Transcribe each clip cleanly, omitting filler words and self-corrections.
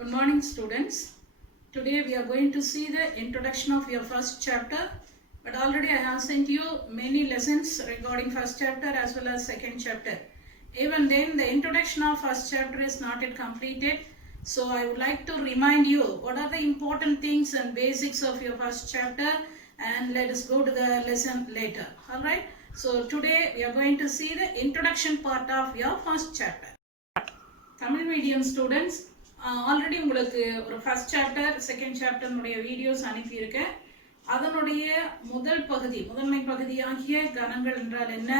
Good morning, students. Today we are going to see the introduction of your first chapter, but already I have sent you many lessons regarding first chapter as well as second chapter. Even then, the introduction of first chapter is not yet completed, so I would like to remind you what are the important things and basics of your first chapter, and let us go to the lesson later. All right, so today we are going to see the introduction part of your first chapter. Tamil medium students, already உங்களுக்கு ஒரு first chapter second சாப்டர்னுடைய videos அனுப்பியிருக்கேன். அதனுடைய முதன்மை பகுதியாகிய கணங்கள் என்றால் என்ன,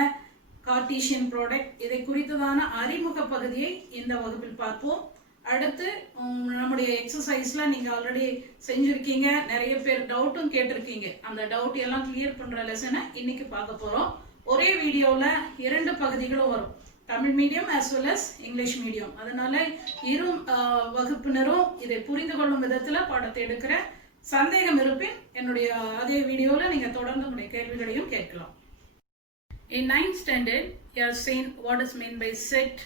Cartesian product, இதை குறித்ததான அறிமுக பகுதியை இந்த வகுப்பில் பார்ப்போம். அடுத்து நம்முடைய எக்ஸசைஸ்ல நீங்க ஆல்ரெடி செஞ்சிருக்கீங்க, நிறைய பேர் டவுட்டும் கேட்டிருக்கீங்க. அந்த டவுட் எல்லாம் கிளியர் பண்ற லெசனை இன்னைக்கு பார்க்க போறோம். ஒரே வீடியோல 2 பகுதிகளும் வரும், Tamil medium as well as English medium. அதனால இரு வகுப்பினரும் இதை புரிந்து கொள்ளும் விதத்துல பாடத்தை எடுக்கிற. சந்தேகம் இருப்பின் என்னுடைய அதே வீடியோல நீங்க தொடர்ந்து உங்களுடைய கேள்விகளையும் கேட்கலாம். In 9th standard, you have seen what is meant by set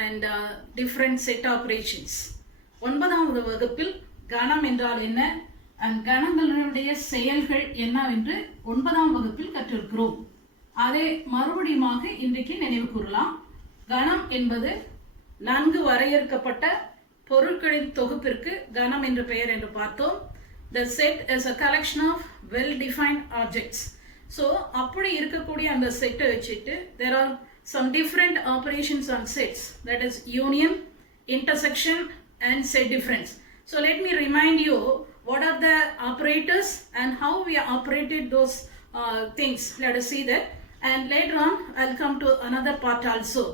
and different set operations. 9வது வகுப்பில் கணம் என்றால் என்ன and கணங்களுடைய செயல்கள் என்னவென்று 9ஆம் வகுப்பில் கற்றிருக்கிறோம். அதை மறுபடியுமாக இன்றைக்கு நினைவு கூறலாம். கணம் என்பது நன்கு வரையறுக்கப்பட்ட பொருட்களின் தொகுப்பிற்கு கணம் என்று பெயர் என்று பார்த்தோம். The set is a collection of well-defined objects. So அப்படி இருக்கக்கூடிய அந்த செட்டை வச்சுட்டு there are some different operations on sets, that is union, intersection and set difference. So let me remind you what are the operators and how we operated those things. Let us see that, and later on I'll come to another part also.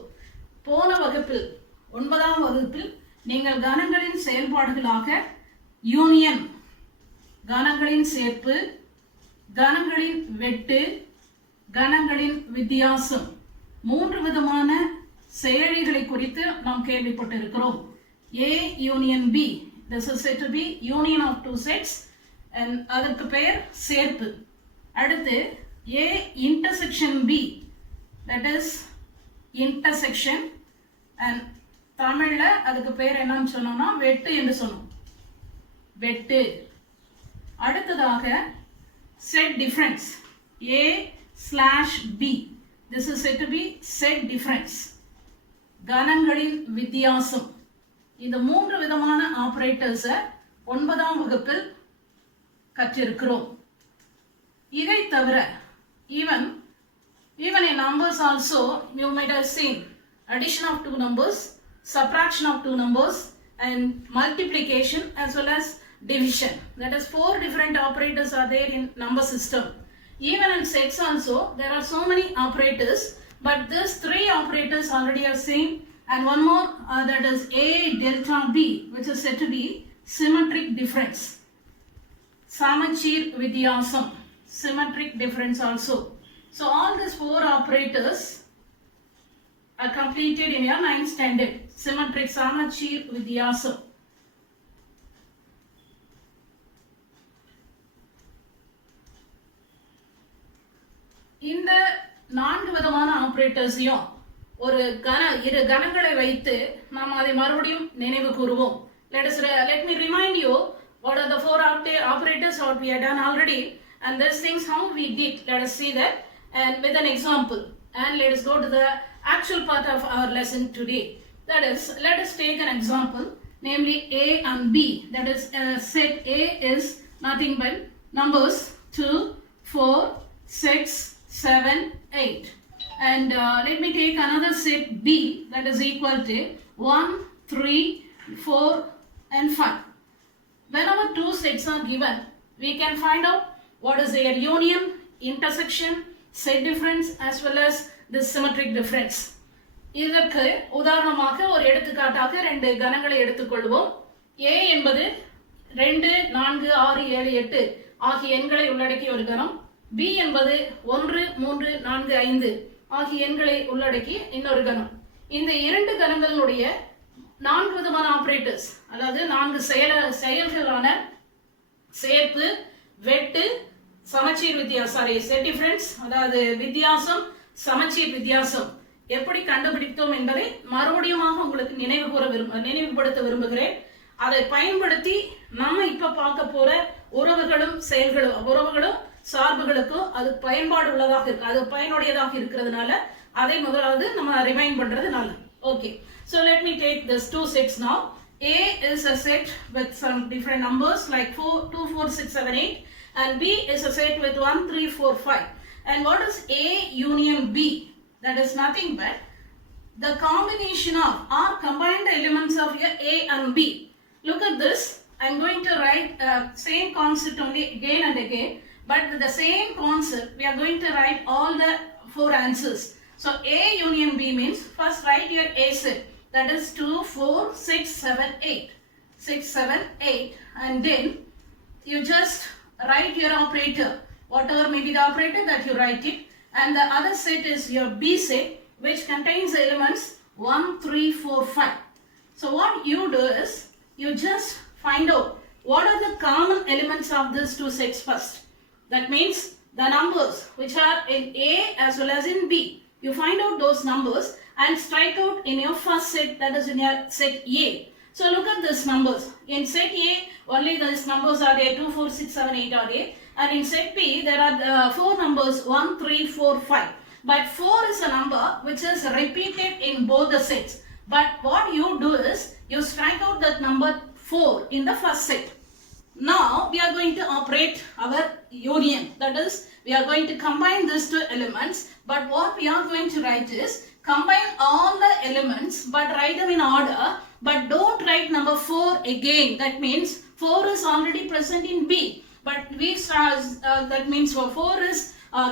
போன வகுப்பில் 9ஆம் வகுப்பில் நீங்கள் கணங்களின் செயல்பாடுகளாக union, கணங்களின் சேர்ப்பு, கணங்களின் வெட்டு, கணங்களின் வித்தியாசம், 3 விதமான செயலிகளை குறித்து நாம் கேள்விப்பட்டிருக்கிறோம். A union B, this is said to be union of two sets, and அதற்கு பெயர் சேர்ப்பு. அடுத்து A intersection B, that is intersection, and தமிழ்ல அதுக்கு பேர் என்னன்னு சொன்னோம்னா வெட்டு என்று சொன்னோம், வெட்டு. அடுத்ததாக set difference, A/B, this is said to be set difference, கணங்களின் வித்தியாசம். இந்த 3 விதமான ஆபரேட்டர்ஸை 9ஆம் வகுப்பில் கற்றிருக்கிறோம். இதை தவிர even in numbers also you might have seen addition of 2 numbers, subtraction of 2 numbers, and multiplication as well as division. That is 4 different operators are there in number system. Even in sets also there are so many operators, but these 3 operators already have seen, and one more that is A delta B, which is said to be symmetric difference, சமச்சீர் வித்தியாசம், symmetric difference also. So all these 4 operators are completed in your 9th standard. Symmetric, சமச்சீர் வித்தியாசம். இந்த 4 விதமான ஆபரேட்டர்ஸையும் இரு கணங்களை வைத்து நாம் அதை மறுபடியும் நினைவு கூறுவோம். Let me remind you what are the 4 operators what we have done already, and these things how we did. Let us see that, and with an example, and let us go to the actual part of our lesson today. That is, let us take an example, namely A and B. That is, set A is nothing but numbers 2, 4, 6, 7, 8, and let me take another set B that is equal to 1, 3, 4 and 5. Whenever 2 sets are given, we can find out what is their union, intersection, set difference as well as the symmetric difference. இதற்கு உதாரணமாக ஒரு எடுத்துக்காட்டாக 2 கணங்களை எடுத்துக்கொள்வோம். A என்பது 2, 4, 6, 7, 8 ஆகிய எண்களை உள்ளடக்கிய ஒரு கணம். B என்பது 1, 3, 4, 5 ஆகிய எண்களை உள்ளடக்கிய இன்னொரு கணம். இந்த 2 கணங்களுடைய 4 விதமான ஆபரேட்டர்ஸ், அதாவது 4 செயல்களான சேர்ப்பு, வெட்டு, சமச்சீர் வித்தியாசம், செட் டிஃபரன்ஸ், அதாவது வித்தியாசம், சமச்சீர் வித்தியாசம் எப்படி கண்டுபிடித்தோம் என்பதை மறுபடியும் உங்களுக்கு நினைவுபடுத்த விரும்புகிறேன். அதை பயன்படுத்தி நம்ம இப்ப பார்க்க போற உறவுகளும் சார்புகளுக்கும் அது பயன்பாடு உள்ளதாக இருக்கு, அது பயனுடையதாக இருக்கிறதுனால அதை முதலாவது நம்ம ரிமைண்ட் பண்றது நல்லது. Okay, so let me take this two sets now. A is a set with some different numbers like 4, 2, 4, 6, 7, 8, and B is a set with 1, 3, 4, 5. And what is A union B? That is nothing but the combination of or combined elements of your A and B. Look at this. I'm going to write same concept only again and again, but with the same concept we are going to write all the 4 answers. So A union B means first write your A set, that is 2, 4, 6, 7, 8. 6, 7, 8, and then you just write your operator, whatever may be the operator that you write it, and the other set is your B set, which contains the elements 1, 3, 4, 5. So what you do is you just find out what are the common elements of these two sets first. That means the numbers which are in A as well as in B. You find out those numbers and strike out in your first set, that is in your set A. So look at these numbers. In set A, only these numbers are there, 2, 4, 6, 7, 8 are there. And in set B, there are 4 numbers, 1, 3, 4, 5. But 4 is a number which is repeated in both the sets. But what you do is, you strike out that number 4 in the first set. Now, we are going to operate our union. That is, we are going to combine these two elements. But what we are going to write is, combine all the elements but write them in order. But don't write number 4 again. That means 4 is already present in B. But that means 4 is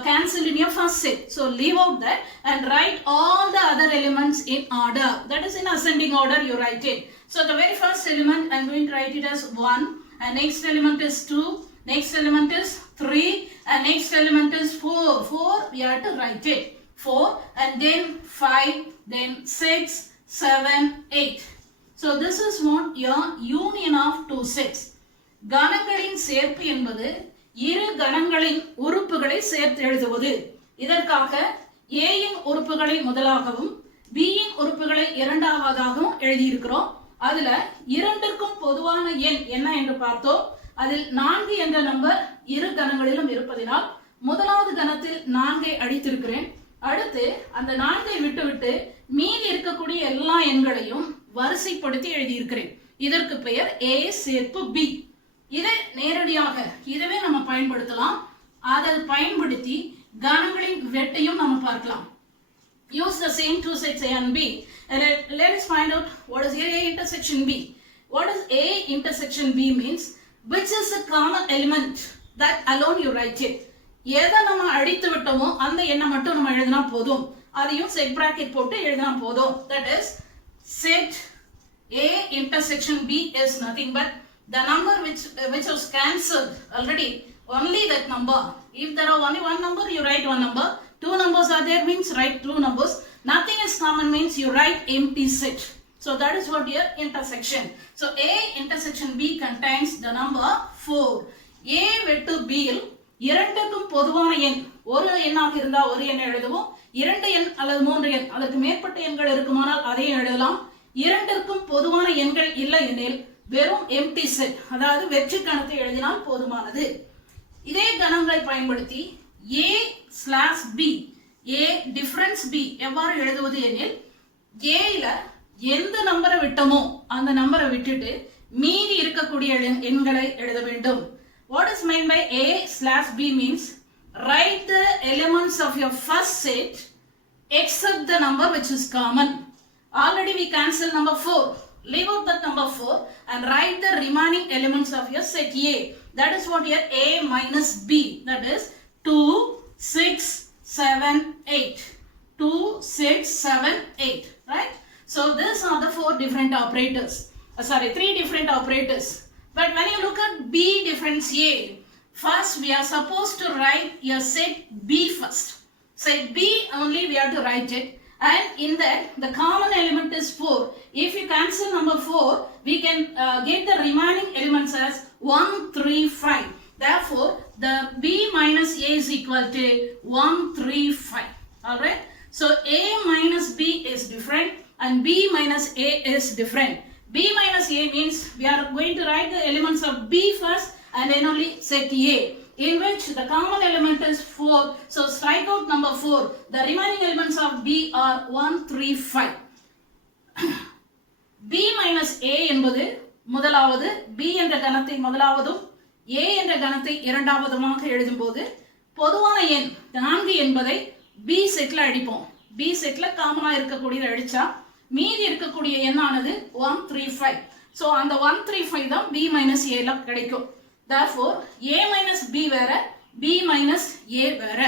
cancelled in your first set. So leave out that and write all the other elements in order. That is in ascending order you write it. So the very first element I am going to write it as 1, and next element is 2, next element is 3, and next element is 4. 4 we have to write it. 4 and then 5, then 6, 7, 8. So this is what your union of two sets. கணங்களின் சேர்ப்பு என்பது இரு கணங்களின் உறுப்புகளை சேர்த்து எழுதுவது. இதற்காக A இன் உறுப்புகளை முதலாகவும் B இன் உறுப்புகளை இரண்டாவதாகவும் எழுதியிருக்கிறோம். அதுல இரண்டிற்கும் பொதுவான எண் என்ன என்று பார்த்தோம். அதில் 4 என்ற நம்பர் இரு கணங்களிலும் இருப்பதினால் முதலாவது கணத்தில் 4ஐ அடித்திருக்கிறேன். அடுத்து அந்த 4ஐ விட்டுவிட்டு மீதி இருக்கக்கூடிய எல்லா எண்களையும் வரிசைப்படுத்தி எழுதியிருக்கிறேன். இதற்கு பெயர் A சேர்ப்பு B. இதை நேரடியாக இதுவே நம்ம பயன்படுத்தலாம். அதை பயன்படுத்தி கணங்களின் வெட்டையும் நம்ம பார்க்கலாம். Use the same two sets A and B. And let us find out what is A intersection B. What is A intersection B means? Which is a common element, that alone you write it. எதை நம்ம அடித்து விட்டோமோ அந்த எண்ணை மட்டும் நம்ம எழுதினா போதும். அதையும் செட் பிராக்கெட் போட்டு எழுதினா போதும். That is, set A intersection B is nothing but the number which was cancelled already, only that number. If there are only one number, you write one number. 2 numbers are there means write 2 numbers. Nothing is common means you write empty set. So that is what your intersection. So A intersection B contains the number 4. A வெட்டு B இல் இரண்டுக்கும் பொதுவான எண் ஒரு எண்ணாக இருந்தால் ஒரு எண் எழுதுவோம். 2 எண் அல்லது 3 எண் அதற்கு மேற்பட்ட எண்கள் இருக்குமானால் அதையும் எழுதலாம். இரண்டிற்கும் பொதுவான எண்கள் இல்லை எனில் வெறும் empty set, அதாவது வெற்று கணத்தை எழுதினால் போதுமானது. இதே கணங்களை பயன்படுத்தி A/B, A difference B எவ்வாறு எழுதுவது எனில், A ல எந்த நம்பரை விட்டோமோ அந்த நம்பரை விட்டுட்டு மீதி இருக்கக்கூடிய எண்களை எழுத வேண்டும். What is meant by A/B means, write the elements of your first set except the number which is common. Already we cancel number 4. Leave out that number 4 and write the remaining elements of your set A. That is what your A minus B. That is 2, 6, 7, 8. 2, 6, 7, 8. Right? So these are the 4 different operators. 3 different operators. But when you look at B difference A, first we are supposed to write your set B first. Set B only we have to write it. And in that, the common element is 4. If you cancel number 4, we can get the remaining elements as 1, 3, 5. Therefore, the B minus A is equal to 1, 3, 5. Alright? So, A minus B is different and B minus A is different. B minus A means we are going to write the elements of B first and then only set A, in which the common element is 4. So strike out number 4. The remaining elements of B are 1, 3, 5. B minus A என்பது முதலாவது, B என்ற கணத்தை முதலாவதும் A என்ற கணத்தை இரண்டாவதுமாக எழுதும்போது பொதுவான எண் 4 என்பதை B செட்ல அடிப்போம். B செட்ல காமனா இருக்கக்கூடியதை அடிச்சா மீதி இருக்கக்கூடிய எண்ணானது 135. So அந்த 135 தான் B minus A ல கிடைக்கும். Therefore A minus B வேற, B minus A வேற.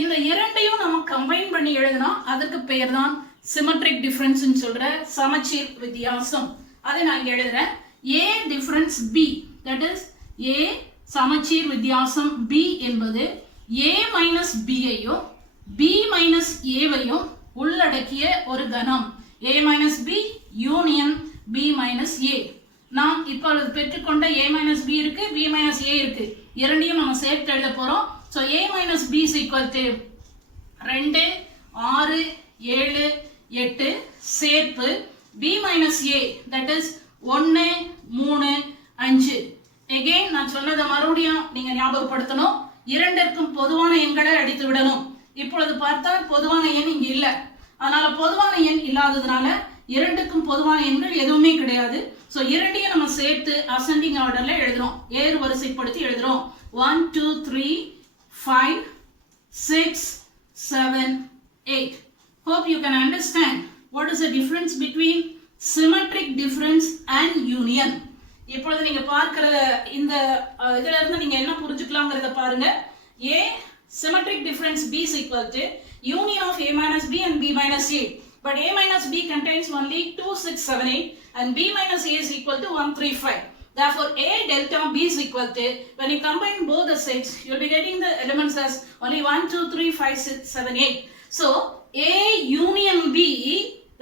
இந்த இரண்டையும் நம்ம கம்பைன் பண்ணி எழுதினா அதுக்கு பெயர் தான் சிமெட்ரிக் டிஃபரன்ஸ் னு சொல்ற சமச்சீர் வித்தியாசம். அதை நான் எழுதுறேன். A difference B, that is A சமச்சீர் வித்தியாசம் B என்பது A minus B ஐயும் B minus A வையும் உள்ளடக்கிய ஒரு கணம். A minus B union B minus A. நாம் இப்பொழுது பெற்றுக்கொண்ட A minus B இருக்கு, B minus A இருக்கு. இரண்டையும் நம்ம சேர்த்து எழுத போறோம். So A minus B is equal to 2, 6, 7, 8 சேர்ப்பு B minus A, that is 1, 3, 5. Again நான் சொன்னதை மறுபடியும் நீங்க ஞாபகப்படுத்தணும். இரண்டிற்கும் பொதுவான எண்களை அடித்து விடணும். இப்பொழுது பார்த்தால் பொதுவான எண் இங்க இல்ல. அதனால பொதுவான எண் இல்லாததுனால இரண்டுக்கும் பொதுவான எண்கள் எதுவுமே கிடையாது. சோ இரண்டையும் நம்ம சேர்த்து அசெண்டிங் ஆர்டர்ல எழுதுறோம். ஏறு வரிசைப்படுத்தி எழுதுறோம். 1, 2, 3, 5, 6, 7, 8. Hope you can understand what is the difference between symmetric difference and union. இப்பொழுது நீங்க பார்க்கிற இந்த இதல இருந்து நீங்க என்ன புரிஞ்சுக்கலாம்ங்கறத பாருங்க. A symmetric difference B is equal to union of A minus B and B minus A. But A minus B contains only 2, 6, 7, 8 and B minus A is equal to 1, 3, 5. Therefore A delta B is equal to, when you combine both the sets, you will be getting the elements as only 1, 2, 3, 5, 6, 7, 8. So A union B,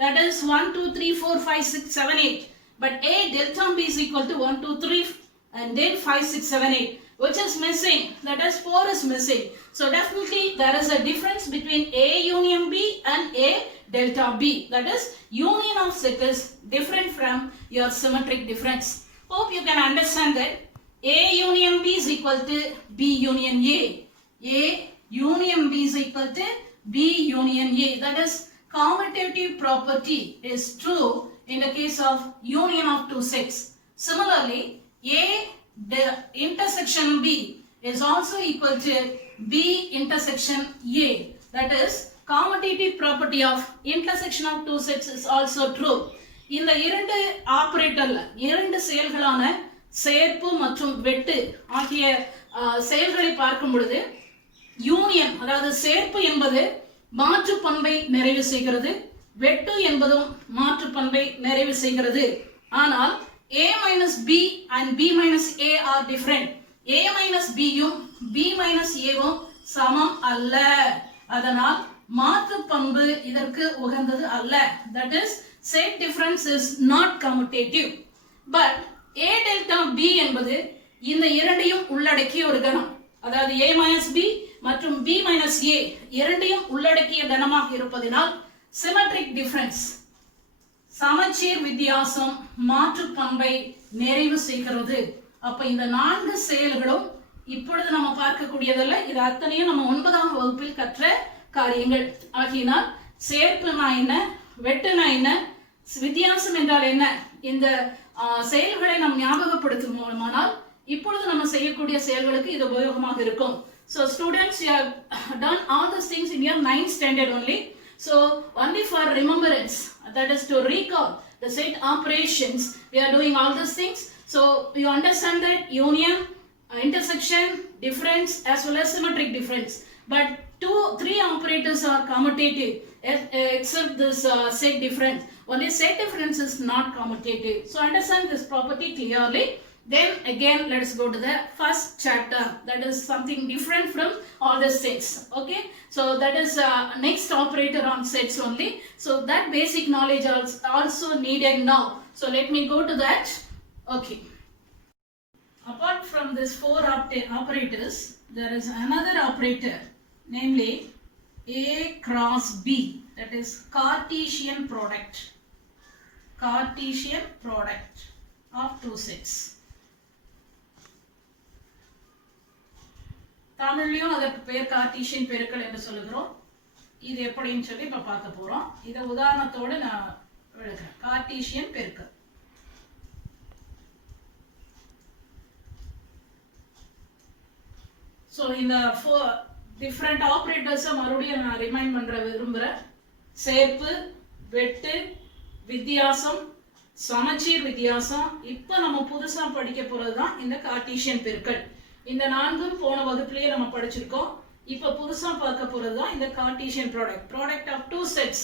that is 1, 2, 3, 4, 5, 6, 7, 8. But A delta B is equal to 1, 2, 3 and then 5, 6, 7, 8. Which is missing? That is 4 is missing. So definitely there is a difference between A union B and A delta B. That is union of set is different from your symmetric difference. Hope you can understand that A union B is equal to B union A. A union B is equal to B union A. That is commutative property is true in the case of union of two sets. Similarly, A the intersection B is also equal to B intersection A. That is commutative property of intersection of two sets is also true. இந்த இரண்டு ஆபரேட்டர்ல இரண்டு செயல்களான சேர்ப்பு மற்றும் வெட்டு ஆகிய செயல்களை பார்க்கும் பொழுது யூனியன், அதாவது சேர்ப்பு என்பது மாற்று பண்பை நிறைவு செய்கிறது, வெட்டு என்பதும் மாற்று பண்பை நிறைவு செய்கிறது. ஆனால் A minus B and B minus A are different. A minus B யும் B minus A வும் சமம் அல்ல. அதனால் மாற்று பண்பு இதற்கு உகந்தது அல்ல. That is set difference is not commutative. But A delta B என்பது இந்த இரண்டையும் உள்ளடக்கிய ஒரு கணம். அதாவது A minus B மற்றும் B minus A இரண்டையும் உள்ளடக்கிய கணமாக இருப்பதினால் symmetric difference சமச்சீர் வித்தியாசம் மாற்று பண்பை நிறைவு செய்கிறது. அப்ப இந்த நான்கு செயல்களும் இப்பொழுது நம்ம பார்க்கக்கூடியதல்ல. இது அத்தனையும் நம்ம 9ஆம் வகுப்பில் கற்ற காரியங்கள் ஆகினால் சேர்ப்புனா என்ன, வெட்டுனா என்ன, வித்தியாசம் என்றால் என்ன, இந்த செயல்களை நாம் ஞாபகப்படுத்தும் மூலமானால் இப்பொழுது நம்ம செய்யக்கூடிய செயல்களுக்கு இது உபயோகமாக இருக்கும். So students, you have done all these things in your 9th standard only. So only for remembrance, that is to recall the set operations, we are doing all these things. So you understand that union, intersection, difference as well as symmetric difference. But 2, 3 operators are commutative except this set difference. Only set difference is not commutative. So understand this property clearly. Then again let us go to the first chapter, that is something different from all the sets. Okay, so that is next operator on sets only. So that basic knowledge also needed now. So let me go to that. Okay, apart from this 4 operators, there is another operator, namely A cross B, that is Cartesian product. Cartesian product of two sets. தமிழ்லயும் அதற்கு பேர் Cartesian பெருக்கல் என்று சொல்லுகிறோம். இது எப்படின்னு சொல்லி இப்ப பார்க்க போறோம். இத உதாரணத்தோட நான் எழுதுறேன். கார்ட்டீசியன் பெருக்கல். So இந்த four different operators மறுபடியும் நான் ரிமைண்ட் பண்ற விரும்புறேன். சேர்ப்பு, வெட்டு, வித்தியாசம், சமச்சீர் வித்தியாசம். இப்போ நம்ம புதுசா படிக்க போறதுதான் இந்த கார்ட்டீசியன் பெருக்கல். இந்த நான்கும் போன வகுப்புலயே நம்ம படிச்சிருக்கோம். இப்போ புதுசா பார்க்க போறதுதான் இந்த Cartesian product of two sets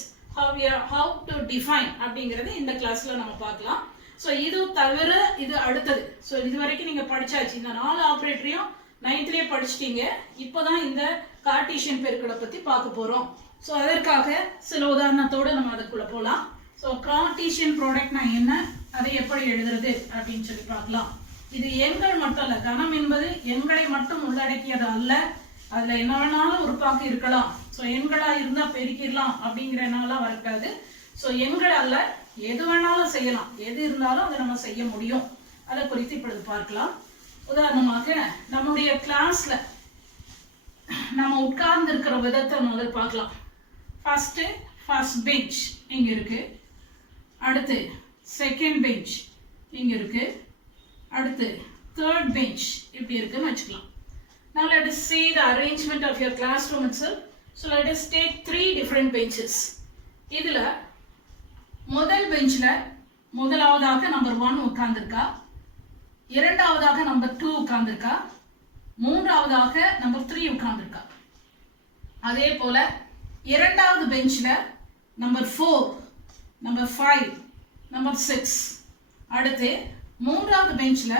how to define அப்படிங்கறது இந்த கிளாஸ்ல நம்ம பார்க்கலாம். சோ இது தவிர இது அடுத்தது. சோ இது வரைக்கும் நீங்க படிச்சாச்சு. இந்த நாலு ஆபரேட்டரையும் 9thலயே படிச்சிட்டீங்க. இப்போதான் இந்த கார்ட்டீசியன் பெருக்கலை பத்தி பார்க்க போறோம். சோ அதற்காக சில உதாரணத்தோட நம்ம அதுக்குள்ள போலாம். சோ கார்ட்டீசியன் ப்ராடக்ட்னா என்ன, அதை எப்படி எழுதுறது அப்படின்னு சொல்லி பார்க்கலாம். இது எண்கள் மட்டும் அல்ல, கணம் என்பது எண்களை மட்டும் உள்ளடக்கியது அல்ல. அதுல என்ன வேணாலும் உறுப்பாக்கி இருக்கலாம். ஸோ எண்களா இருந்தா பெருக்கிடலாம் அப்படிங்கிறனால வரக்கூடாது. ஸோ எண்கள் அல்ல, எது வேணாலும் செய்யலாம். எது இருந்தாலும் அதை நம்ம செய்ய முடியும். அதை குறித்து இப்பொழுது பார்க்கலாம். உதாரணமாக நம்முடைய கிளாஸ்ல நம்ம உட்கார்ந்து இருக்கிற விதத்தை முதல்ல பார்க்கலாம். ஃபர்ஸ்ட் பெஞ்ச் இங்க இருக்கு. அடுத்து செகண்ட் பெஞ்ச் இங்க இருக்கு. அடுத்து தேர்ட் பெஞ்ச் இப்படி இருக்குன்னு வச்சுக்கலாம். Now let us see the arrangement of your classroom itself. So let us take 3 different benches. இதுல முதல் பெஞ்ச்ல முதலாவதாக நம்பர் 1 உட்கார்ந்திருக்கா, இரண்டாவதாக நம்பர் 2 உட்கார்ந்திருக்கா, மூன்றாவதாக நம்பர் 3 உட்கார்ந்திருக்கா. அதே போல இரண்டாவது பெஞ்ச்ல நம்பர் 4, நம்பர் 5, நம்பர் 6. அடுத்து மூன்றாவது பெஞ்ச்ல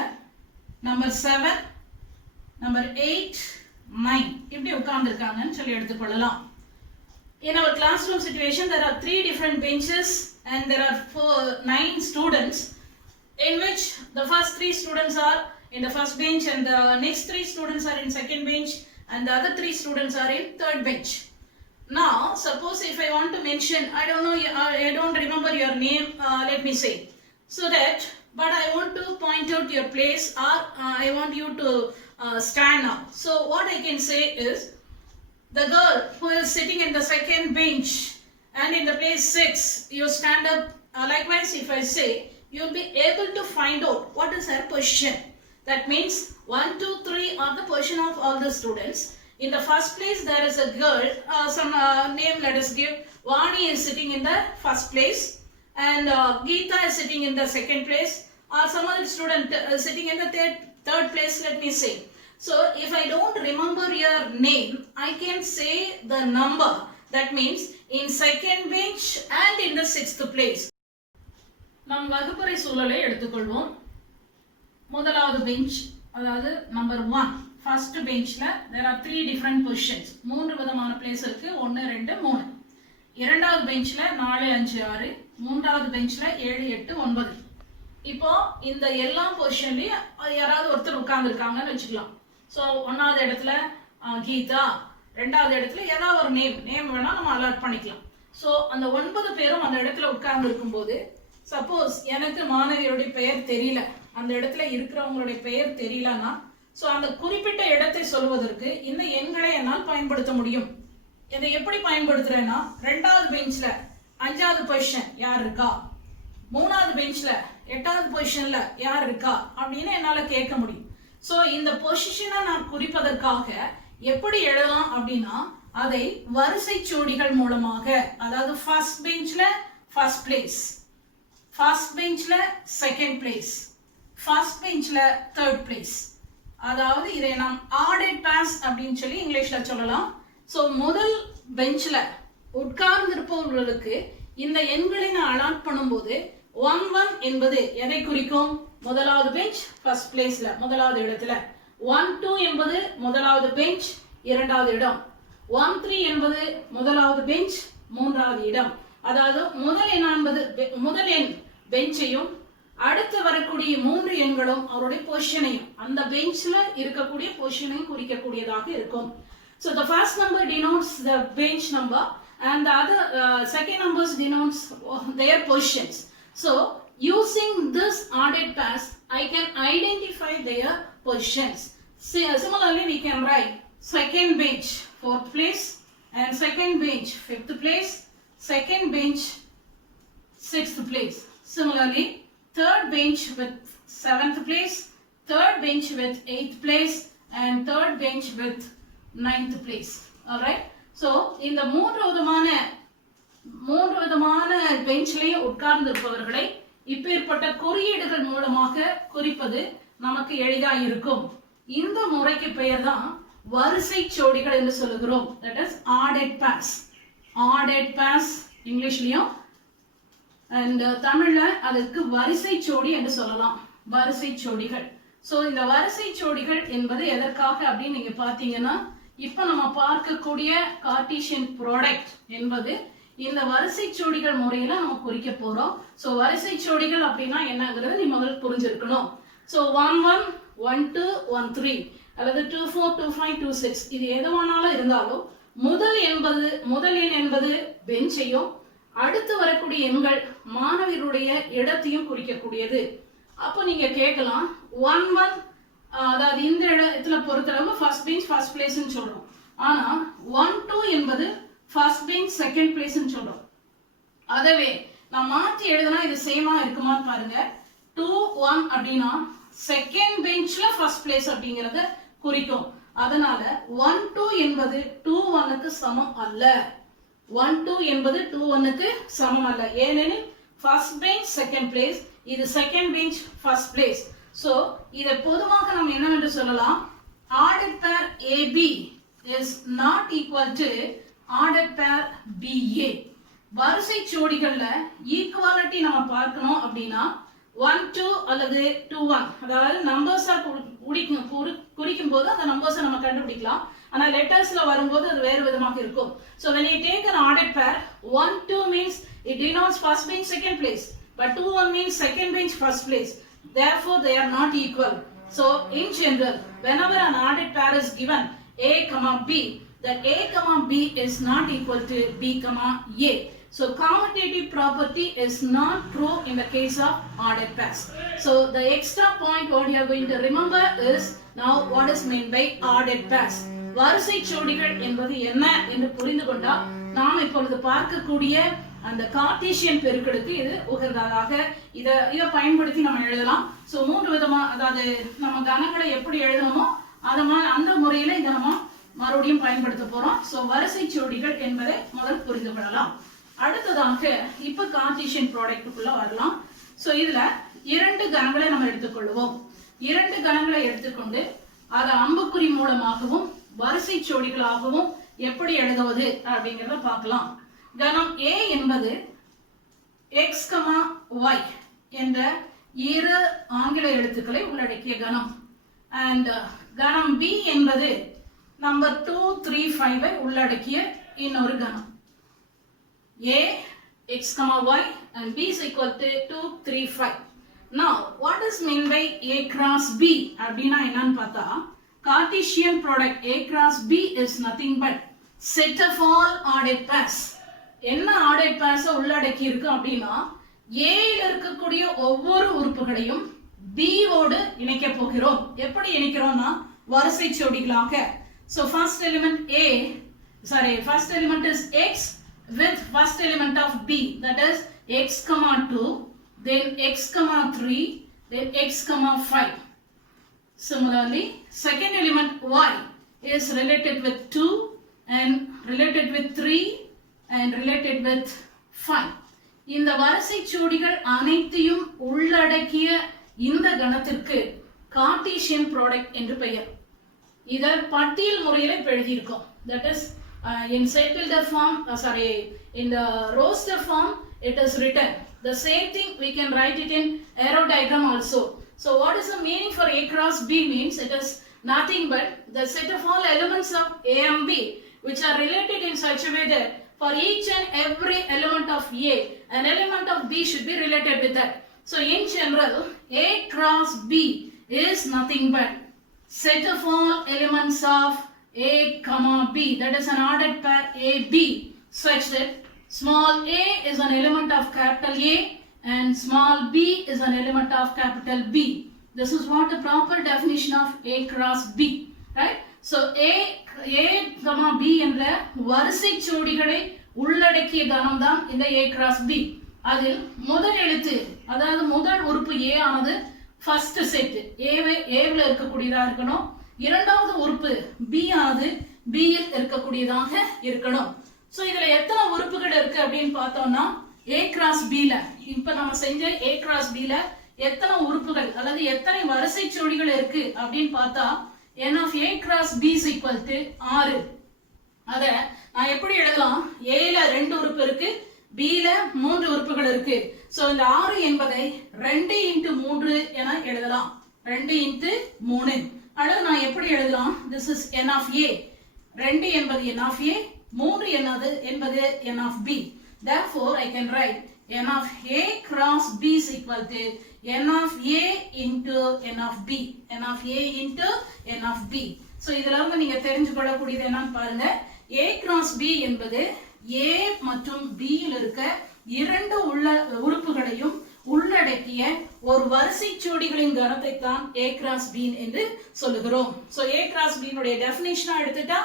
நம்பர் 7, நம்பர் 8, 9 இப்படி உட்கார்ந்திருக்காங்கன்னு சொல்லி எடுத்துக்கொள்ளலாம். In our classroom situation there are 3 different benches and there are 9 students, in which the first 3 students are in the first bench and the next 3 students are in second bench and the other 3 students are in third bench. Now suppose if I want to mention, I don't know, I don't remember your name, let me say, so that but I want to point out your place or I want you to stand now. So what I can say is the girl who is sitting in the second bench and in the place 6, you stand up. Likewise if I say, you'll be able to find out what is her position. That means 1, 2, 3 are the position of all the students. In the first place there is a girl, some name let us give. Vani is sitting in the first place and Geeta is sitting in the second place, or some other student sitting in the third place, let me say. So if I don't remember your name, I can say the number. That means in second bench and in the 6th place. நாம் வகுப்பறை சூழலை எடுத்துக்கொள்வோம். முதலாவது bench, அதாவது number 1 first பெஞ்ச்ல there are 3 different positions. 3 விதமான place இருக்கு. 1, 2, 3. இரண்டாவது பெஞ்ச்ல 4, 5, 6. மூன்றாவது பெஞ்ச்ல 7, 8, 9. இப்போ இந்த எல்லா பொசிஷன்லயும் யாராவது ஒருத்தர் உட்கார்ந்துருக்காங்கன்னு வச்சுக்கலாம். ஸோ ஒன்னாவது இடத்துல கீதா, ரெண்டாவது இடத்துல ஏதாவது ஒரு நேம் வேணா நம்ம அலாட் பண்ணிக்கலாம். ஸோ அந்த 9 பேரும் அந்த இடத்துல உட்கார்ந்து இருக்கும்போது சப்போஸ் எனக்கு மாணவியருடைய பெயர் தெரியல, அந்த இடத்துல இருக்கிறவங்களுடைய பெயர் தெரியலன்னா ஸோ அந்த குறிப்பிட்ட இடத்தை சொல்வதற்கு இந்த எண்களை என்னால் பயன்படுத்த முடியும். இதை எப்படி பயன்படுத்துறேன்னா, ரெண்டாவது பெஞ்ச்ல 5வது பொசிஷன் யார் இருக்கா, மூணாவது பெஞ்ச்ல 8வது பொசிஷன்ல யார் இருக்கா அப்படின்னு என்னால கேட்க முடியும். சோ இந்த பொசிஷனை நான் குறிப்பதற்காக எப்படி எழுதலாம் அப்படின்னா, அதை வரிசை ஜோடிகள் மூலமாக, அதாவது ஃபர்ஸ்ட் பெஞ்ச்ல ஃபர்ஸ்ட் பிளேஸ், ஃபர்ஸ்ட் பெஞ்ச்ல செகண்ட் பிளேஸ், ஃபர்ஸ்ட் பெஞ்ச்ல தேர்ட் பிளேஸ், அதாவது இதை நாம் ஆர்டர்ட் பேர்ஸ் அப்படின்னு சொல்லி இங்கிலீஷ்ல சொல்லலாம். சோ முதல் பெஞ்ச்ல உட்கார்ந்திருப்பவர்களுக்கு இந்த எண்களை நான் அலாட் பண்ணும்போது 1, 1 என்பது எதை குறிக்கும்? முதலாவது பெஞ்ச் ஃபர்ஸ்ட் பிளேஸ்ல முதலாவது இடத்துல. 1, 2 என்பது முதலாவது பெஞ்ச் இரண்டாவது இடம். 1, 3 என்பது முதலாவது பெஞ்ச் மூன்றாவது இடம். அதாவது முதல் எண் பெஞ்சையும் அடுத்து வரக்கூடிய 3 எண்களும் அவருடைய பொசிஷனையும், அந்த பெஞ்ச்ல இருக்கக்கூடிய பொசிஷனையும் குறிக்கக்கூடியதாக இருக்கும். So the first number denotes the bench number and the other second numbers denotes their positions. So using this ordered pairs, I can identify their positions. Similarly, we can write second bench 4th place and second bench 5th place, second bench 6th place. Similarly, third bench with 7th place, third bench with 8th place and third bench with 9th place. Alright. So, in the மூன்று விதமான பெஞ்ச்லயும் உட்கார்ந்து இருப்பவர்களை இப்பேற்பட்ட குறியீடுகள் மூலமாக குறிப்பது நமக்கு எளிதாக இருக்கும். இந்த முறைக்கு பெயர் தான் வரிசை ஜோடிகள் என்று சொல்லுகிறோம். That is ordered pairs. Ordered pairs இங்கிலீஷ்லயும் and தமிழ்ல அதுக்கு வரிசை ஜோடி என்று சொல்லலாம். வரிசை ஜோடிகள். சோ இந்த வரிசை ஜோடிகள் என்பது எதற்காக அப்படின்னு நீங்க பாத்தீங்கன்னா, இப்ப நம்ம பார்க்கக்கூடிய கார்ட்டீசியன் ப்ராடக்ட் என்பது இந்த வரிசை ஜோடிகள் முறையில நம்ம குறிக்க போறோம். சோ வரிசை ஜோடிகள் அப்படின்னா என்னங்கிறது நீ முதல்ல புரிஞ்சிருக்கணும். சோ 1 1 1 2 1 3 அல்லது 2 4 2 5 2 6 இது எதுவானாலும் இருந்தாலும் முதல் எண் என்பது பெஞ்சையும் அடுத்து வரக்கூடிய எண்கள் மாணவர்களுடைய இடத்தையும் குறிக்கக்கூடியது. அப்போ நீங்க கேட்கலாம் 1 1 அதாவது இந்த இடத்துல பொறுத்தளவு ஃபர்ஸ்ட் பெஞ்ச் ஃபர்ஸ்ட் பிளேஸ்னு சொல்றோம். ஆனா 1 2 என்பது ஃபர்ஸ்ட் பெஞ்ச் செகண்ட் பிளேஸ்னு சொல்றோம். அதவே நான் மாற்றி எழுதுனா இது சேமா இருக்குமான்னு பாருங்க. 2 1 அப்படின்னா செகண்ட் பெஞ்ச்ல ஃபர்ஸ்ட் பிளேஸ் அப்படிங்கறத குறிக்கும். அதனால 1 2 என்பது 2 1 க்கு சமம் அல்ல. 1 2 என்பது 2 1 க்கு சமம் அல்ல. ஏனெனில் ஃபர்ஸ்ட் பெஞ்ச் செகண்ட் பிளேஸ், இது second bench first place. So இத பொதுவாக நாம் என்னவென்று சொல்லலாம், ordered pair AB is not equal to ordered pair BA. வரிசை ஜோடிகள்ல ஈக்குவாலிட்டி நம்ம பார்க்கணும் அப்படின்னா 1 2 அல்லது 2 1 அதாவது நம்பர்ஸா குறிக்கும் போது அந்த நம்பர்ஸை நம்ம கண்டுபிடிக்கலாம். ஆனா லெட்டர்ஸ்ல வரும்போது அது வேறு விதமாக இருக்கும். So when you take an ordered pair, 1 2 means it denotes first bench second place, but 2 1 means second bench first place. Therefore they are not equal. So in general, whenever an ordered pair is given A comma B, that A comma B is not equal to B comma A. So commutative property is not true in the case of ordered pairs. So the extra point what you are going to remember is now what is meant by ordered pairs. வரிசை ஜோடிகள் என்பது என்ன என்று புரிந்து கொண்டால் நாம் இப்பொழுது பார்க்கக்கூடிய அந்த கார்ட்டீசியன் பெருக்கெடுக்கு இது உகந்ததாக இதை பயன்படுத்தி நம்ம எழுதலாம். சோ மூன்று விதமா, அதாவது நம்ம கணங்களை எப்படி எழுதணுமோ அந்த முறையில இதை நம்ம மறுபடியும் பயன்படுத்த போறோம். சோ வரிசை ஜோடிகள் என்பதை முதல் புரிந்து கொள்ளலாம். அடுத்ததாக இப்ப கார்ட்டீசியன் ப்ராடக்ட்டுக்குள்ள வரலாம். சோ இதுல இரண்டு கணங்களை நம்ம எடுத்துக்கொள்வோம். இரண்டு கணங்களை எடுத்துக்கொண்டு அதை அம்புக்குறி மூலமாகவும் வரிசை ஜோடிகளாகவும் எப்படி எழுதுவது அப்படிங்கறத பார்க்கலாம். கணம் A என்பது x, y என்ற இரு ஆங்கில எழுத்துக்களை உள்ளடக்கிய கணம். and கணம் B என்பது நம்பர் 2 3 5 ஐ உள்ளடக்கிய இன்னொரு கணம். A x, y and B is equal to 2 3 5. Now what is meant by A cross B அப்படினா என்னன்னு பார்த்தா, Cartesian product A cross B is nothing but set of all ordered pairs. என்ன ordered pairs உள்ளடக்கி இருக்கு அப்படினா, A ல இருக்கக்கூடிய ஒவ்வொரு உறுப்புகளையும் B ஓடு இணைக்க போகிறோம். எப்படி இணைக்கிறோம்னா வரிசை ஜோடிகளாக. So first element is x with first element of B, that is x, 2, then x, 3, then x, 5. Similarly, second element y is related with 2 and related with 3 and related with 5. இந்த வரிசை ஜோடிகள் அனைத்தையும் உள்ளடக்கிய இந்த கணத்திற்கு கார்ட்டீசியன் ப்ராடக்ட் என்று பெயர். இத பட்டியல் முறையில எழுதியிருக்கோம். That is in set builder form, in the roster form it is written. The same thing we can write it in arrow diagram also. So what is the meaning for A cross B means it is nothing but the set of all elements of A and B which are related in such a way that for each and every element of A, an element of B should be related with that. So in general, A cross B is nothing but set of all elements of A comma B, that is an ordered pair AB, such that small a is an element of capital A and small b is an element of capital B. This is what the proper definition of A cross B, right? So A, B என்ற வரிசை ஜோடிகளை உள்ளடக்கிய கணம் தான் இந்த A cross B. அதில் முதல் எழுத்து அதாவது முதல் உறுப்பு A ஆனது ஃபர்ஸ்ட் செட் ஏவில் இருக்கக்கூடியதா இருக்கணும். இரண்டாவது உறுப்பு B ஆனது B இல் இருக்கக்கூடியதாக இருக்கணும். ஸோ இதுல எத்தனை உறுப்புகள் இருக்கு அப்படின்னு பார்த்தோம்னா A cross B ல இப்ப நம்ம செஞ்ச A cross B ல எத்தனை உறுப்புகள் அல்லது எத்தனை வரிசை ஜோடிகள் இருக்கு அப்படின்னு பார்த்தா n of A cross B is equal to 6. அத நான் எப்படி எழுதலாம்? A ல 2 உறுப்பு இருக்கு, B ல 3 உறுப்புகள் இருக்கு. சோ இந்த 6 என்பதை 2 into 3 என எழுதலாம். 2 into 3. அடுத்து நான் எப்படி எழுதலாம்? This is n of A. 2 என்பது n of A, 3 என்பது n of B. Therefore I can write n of A cross B is equal to n of A into n of B. n of A into n of B. So இதுல இருந்து நீங்க தெரிஞ்சு கொள்ளக்கூடியது என்னன்னு பாருங்க. A cross B என்பது A மற்றும் B இல் இருக்க இரண்டு உறுப்புகளையும் உள்ளடக்கிய ஒரு வரிசை ஜோடிகளின் கணத்தை தான் A cross B என்று சொல்லுகிறோம். So A cross B னுடைய டெஃபினிஷனா எடுத்துட்டா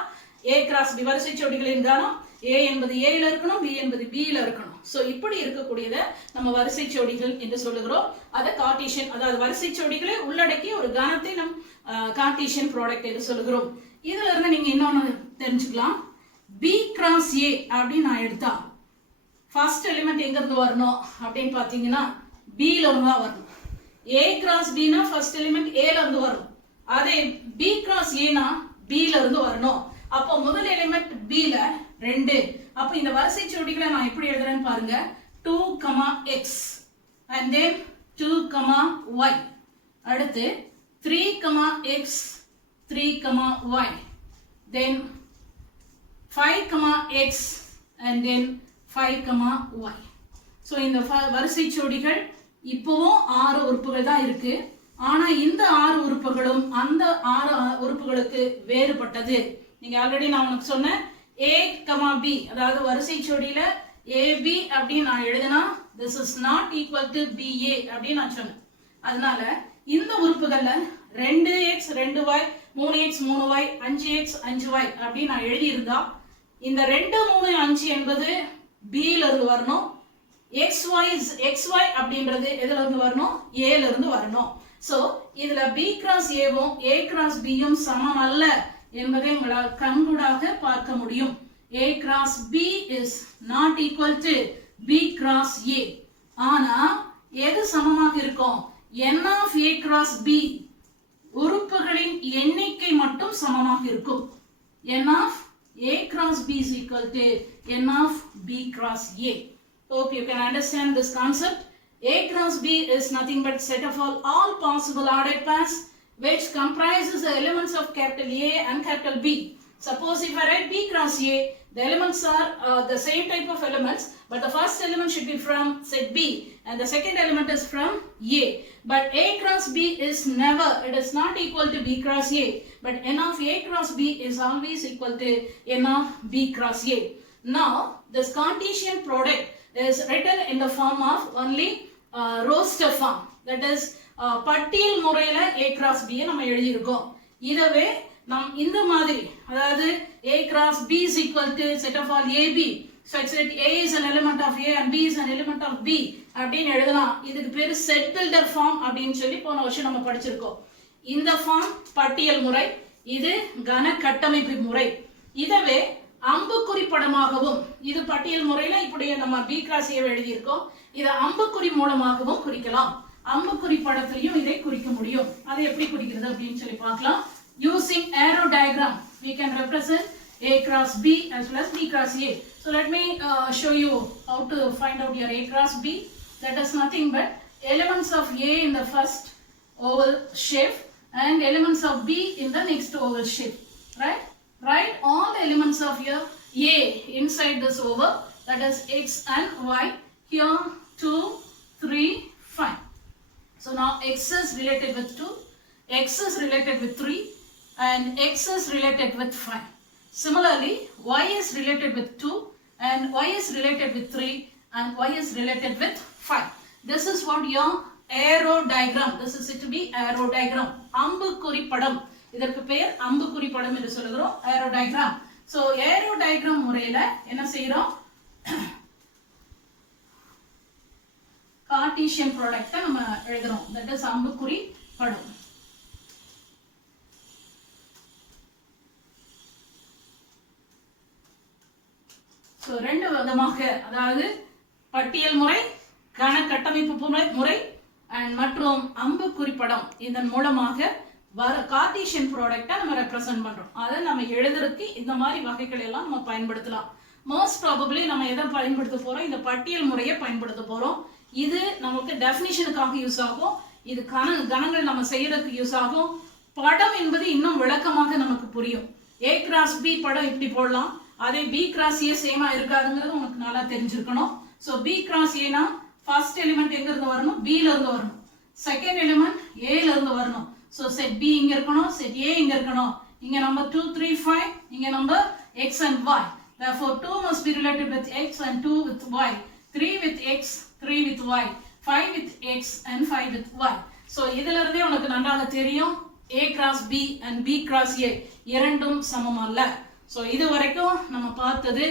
A cross B வரிசை ஜோடிகளின் கணம் A என்பது A ல இருக்கணும், B என்பது B ல இருக்கணும். சோ இப்படி இருக்கக்கூடியத நம்ம வரிசை ஜோடிகள் என்று சொல்லுகிறோம். அத கார்ட்டீசியன் அதாவது வரிசை ஜோடிகளை உள்ளடக்கிய ஒரு கணத்தை நம் கார்ட்டீசியன் ப்ராடக்ட் என்று சொல்லுகிறோம். இதுல இருந்து நீங்க இன்னொன்னு தெரிஞ்சுக்கலாம். B cross A அப்படி நான் எடுத்தா ஃபர்ஸ்ட் எலிமெண்ட் எங்க இருந்து வரணும் அப்படின்னு பாத்தீங்கன்னா B ல இருந்து தான் வரணும். A cross B னா ஃபர்ஸ்ட் எலிமெண்ட் A ல இருந்து வரும். அதே B cross A னா B ல இருந்து வரணும். அப்போ முதல் எலிமெண்ட் B ல 2. அப்ப இந்த வரிசை ஜோடிகளை நான் எப்படி எழுதுறேன்னு பாருங்க. 2, x and then 2, y. அடுத்து 3, x 3, y. Then 5, x and then 5, y. So இந்த வரிசை ஜோடிகள் இப்போவும் 6 உறுப்புகள் தான் இருக்கு. ஆனா இந்த 6 உறுப்புகளும் அந்த 6 உறுப்புகளுக்கு வேறுபட்டது. நீங்க ஆல்ரெடி நான் உங்களுக்கு சொன்னேன் A, B அதாவது வரிசை ஜோடியில AB அப்படி நான் எழுதினா this is not equal to BA அப்படி நான் சொன்னேன். அதனால இந்த உறுப்புகள்ல 2x 2y 3x 3y 5x 5y அப்படி நான் எழுதி இருந்தா இந்த 2 3 5 என்பது B ல இருந்து வரணும். xy அப்படின்றது எதுல இருந்து வரணும்? A ல இருந்து வரணும். சோ இதுல B cross A வும் A cross B யும் சமம் அல்ல என்பதை உங்களால் கண்கூடாக பார்க்க முடியும். A cross B is not equal to B cross A. ஆனா எது சமமாக இருக்கும்? n of A cross B உறுப்புகளின் எண்ணிக்கை மட்டும் சமமாக இருக்கும். n of A cross B is equal to n of B cross A. Hope you can understand this concept. A cross B is nothing but set of all possible ordered pairs which comprises the elements of capital A and capital B. Suppose if I write B cross A, the elements are the same type of elements, but the first element should be from set B and the second element is from A. But A cross B is never, it is not equal to B cross A, but n of A cross B is always equal to n of B cross A. Now, this Cartesian product is written in the form of only roster form, that is பட்டியல் முறையில A cross B நம்ம எழுதி இருக்கோம். இதுவே நாம் இந்த மாதிரி அதாவது A cross B is equal to set of all AB such that A is an element of A and B is an element of B அப்படினு எழுதலாம். இதுக்கு பேரு செட் பில்டர் ஃபார்ம் அப்படினு சொல்லி போன வருஷம் நம்ம படிச்சிருக்கோம். இந்த ஃபார்ம் பட்டியல் முறை, இது கன கட்டமைப்பு முறை. இதுவே அம்புக்குறி படமாகவும், இது பட்டியல் முறையில இப்படி நம்ம B cross A எழுதி இருக்கோம். இத அம்புக்குறி மூலமாகவும் குறிக்கலாம். அம்புக்குறி படத்திலையும் இதை குறிக்க முடியும். அதை எப்படி குறிக்கிறது அப்படினு சொல்லி பார்க்கலாம். Using arrow diagram we can represent A cross B as well as B cross A. So let me show you how to find out your A cross B. That is nothing but elements of A in the first oval shape and elements of B in the next oval shape, right? Write all the elements of your A inside this oval, that is x and y. Here 2, 3, 5. So now x is related with 2, x is related with 3 and x is related with 5. Similarly, y is related with 2 and y is related with 3 and y is related with 5. This is what your arrow diagram. This is it to be arrow diagram. அம்புக்குறி படம். இதற்கு பெயர் அம்புக்குறி படம் என்று சொல்லுகிறோம். arrow diagram. So arrow diagram முறையில என்ன செய்றோம்? Cartesian product நம்ம எழுதுறோம். That is அம்புக்குறி படம். So ரெண்டு விதமாக, அதாவது பட்டியல் முறை, கண கட்டமைப்பு முறை மற்றும் அம்புக்குறி படம், இதன் மூலமாக வர கார்ட்டீசியன் ப்ராடக்ட்டை நம்ம ரெப்ரசென்ட் பண்றோம். அதை நம்ம எழுதுறதுக்கு இந்த மாதிரி வகைகள் எல்லாம் நம்ம பயன்படுத்தலாம். மோஸ்ட் ப்ராபபிலி நம்ம எதை பயன்படுத்த போறோம்? இந்த பட்டியல் முறையை பயன்படுத்த போறோம். இது நமக்கு டெஃபினிஷனுக்காக யூஸ் ஆகும். இது கணங்கள் நம்ம செய்யறதுக்கு யூஸ் ஆகும். படம் என்பது இன்னும் விளக்கமாக நமக்கு புரியும். A cross B படம் இப்படி போடலாம், அதே B cross A சேமா இருக்காதுங்கிறது உங்களுக்கு நல்லா தெரிஞ்சிருக்கணும். So B cross A னா ஃபர்ஸ்ட் எலிமெண்ட் எங்க இருந்து வரணும்? B ல இருந்து வரணும். செகண்ட் எலிமெண்ட் A ல இருந்து வரணும். So set B இங்க இருக்கணும், set A இங்க இருக்கணும். இங்க நம்பர் 2 3 5, இங்க number x and y. Therefore 2 must be related with x and 2 with y, 3 with x, 3 with y, 5 with x and 5 with y. So இதில இருந்தே உங்களுக்கு நன்றாக தெரியும் A cross B and B cross A இரண்டும் சமம் அல்ல. So இது வரைக்கும் நம்ம பார்த்தது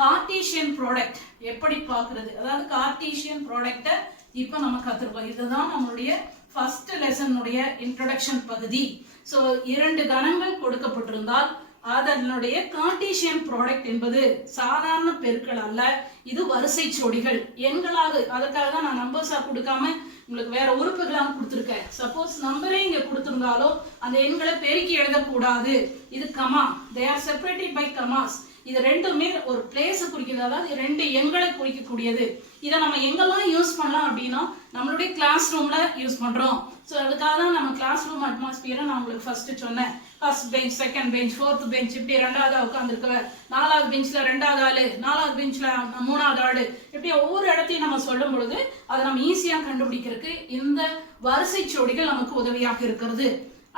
கார்ட்டீசியன் ப்ராடக்ட் எப்படி பார்க்கிறது, அதாவது கார்ட்டீசியன் ப்ராடக்ட்டை இப்போ நம்ம கத்துருக்கோம். இதுதான் நம்மளுடைய ஃபர்ஸ்ட் லெசனுடைய இன்ட்ரோடக்ஷன் பகுதி. ஸோ இரண்டு கணங்கள் கொடுக்கப்பட்டிருந்தால் அதனுடைய கார்ட்டீசியன் ப்ராடக்ட் என்பது சாதாரண பெருக்கள் அல்ல, இது வரிசை ஜோடிகள் எண்களாக. அதற்காக தான் நான் நம்பர்ஸா கொடுக்காம உங்களுக்கு வேற உறுப்புகளாக கொடுத்துருக்கேன். சப்போஸ் நம்பரே இங்க கொடுத்திருந்தாலும் அந்த எண்களை பெருக்கி எழுதக்கூடாது. இது comma, they are separated by commas. இது ரெண்டுமே ஒரு பிளேஸை குறிக்கிறது, அதாவது ரெண்டு எண்களை குறிக்கக்கூடியது. இதை நம்ம எங்கெல்லாம் யூஸ் பண்ணலாம் அப்படின்னா நம்மளுடைய கிளாஸ் ரூம்ல யூஸ் பண்றோம். ஸோ அதுக்காக தான் நம்ம கிளாஸ் ரூம் அட்மாஸ்பியரை நான் உங்களுக்கு ஃபர்ஸ்ட் சொன்னேன். First bench, second bench, fourth bench, இப்படி ரெண்டாவது உட்காந்துருக்க, நாலாவது பெஞ்ச்ல ரெண்டாவது ஆளு, நாலாவது பெஞ்ச்ல மூணாவது ஆளு, இப்படி ஒவ்வொரு இடத்தையும் நம்ம சொல்லும் பொழுது அதை நம்ம ஈஸியா கண்டுபிடிக்கிறதுக்கு இந்த வரிசை ஜோடிகள் நமக்கு உதவியாக இருக்கிறது.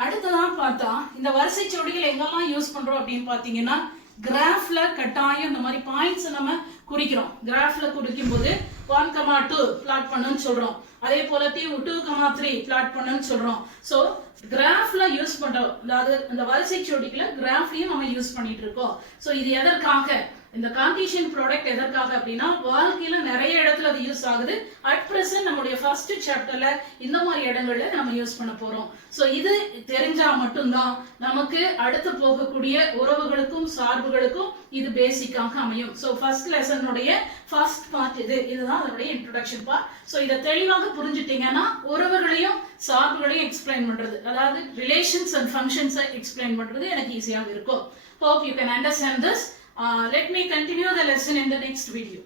அடுத்ததான் பார்த்தா இந்த வரிசை ஜோடிகள் எங்கெல்லாம் யூஸ் பண்றோம் அப்படின்னு பாத்தீங்கன்னா கிராஃப்ல கட்டாயம் இந்த மாதிரி பாயிண்ட்ஸ் நம்ம குறிக்கிறோம். கிராஃப்ல குறிக்கும் போது 1,2 பிளாட் பண்ணுன்னு சொல்றோம். அதே போல 2,3 பிளாட் பண்ணுன்னு சொல்றோம். சோ கிராஃப்ல யூஸ் பண்றோம், அதாவது இந்த வரிசை ஜோடிகளை கிராஃப்லயும் நம்ம யூஸ் பண்ணிட்டு இருக்கோம். சோ இது எதற்காக? இந்த கார்ட்டீசியன் ப்ராடக்ட் எதற்காக அப்படின்னா வாழ்க்கையில நிறைய இடத்துல அது யூஸ் ஆகுது. அட் பிரசன்ட் நம்மளுடைய ஃபர்ஸ்ட் சாப்டர்ல இந்த மாதிரி இடங்கள்ல நம்ம யூஸ் பண்ண போறோம். சோ இது தெரிஞ்சா மட்டும்தான் நமக்கு அடுத்து போகக்கூடிய உறவுகளுக்கும் சார்புகளுக்கும் இது பேசிக்காக அமையும். சோ ஃபர்ஸ்ட் லெசனுடைய ஃபர்ஸ்ட் பார்ட் இதுதான் அதனுடைய இன்ட்ரோடக்ஷன் பார்ட். சோ இதை தெளிவாக புரிஞ்சுட்டீங்கன்னா உறவுகளையும் சார்புகளையும் எக்ஸ்பிளைன் பண்றது, அதாவது ரிலேஷன்ஸ் அண்ட் ஃபங்க்ஷன்ஸை எக்ஸ்பிளைன் பண்றது எனக்கு ஈஸியாக இருக்கும். Hope you can understand this. Let me continue the lesson in the next video.